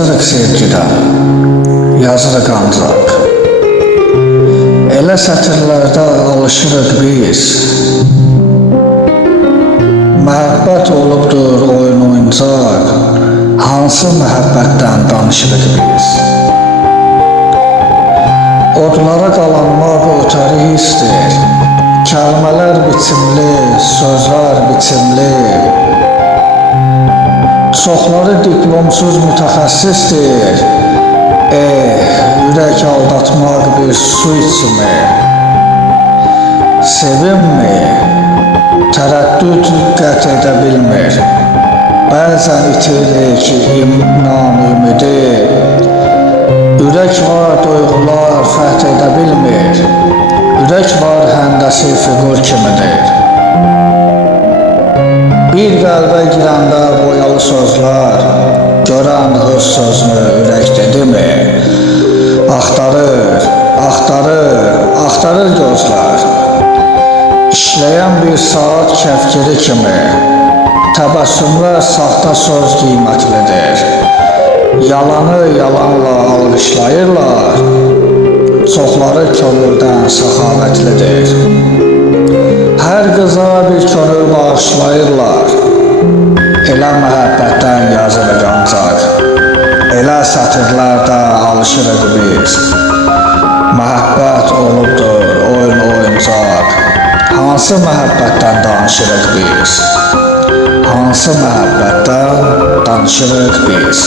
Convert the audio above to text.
Yazırıq sevgidən, yazırıq ancaq. Elə sətirlərdə alışırıq biz. Məhəbbət olubdur oyun oyuncaq, hansı məhəbbətdən danışırıq biz? Odlara qalanmaq ötəri hissdir, kəlmələr biçimli, sözlər biçimli. Çoxları diplomsuz mütəxəssisdir, ürək aldatmaq bir su içimi. Sevinmi, tərəddüd qət edə bilmir. Bəzən itirik imnan ümidi. Ürək var, duyğular fəth edə bilmir. Ürək var, həndəsi fiqur kimidir. Bir qəlbə girəndə boyalı sözlər, görən öz sözünü ürək dedimi? Axtarır, axtarır, axtarır gözlər. İşləyən bir saat kəfkiri kimi, təbəssümlər saxta söz qiymətlidir. Yalanı yalanla alqışlayırlar, çoxları könüldən səxavətlidir. Hər qıza bir könül bağışlayırlar, elə məhəbbətdən yazılır ancaq, elə sətirlərdə alışırıq biz. Məhəbbət olubdur oyun oyuncaq, hansı məhəbbətdən danışırıq biz? Hansı məhəbbətdən danışırıq biz?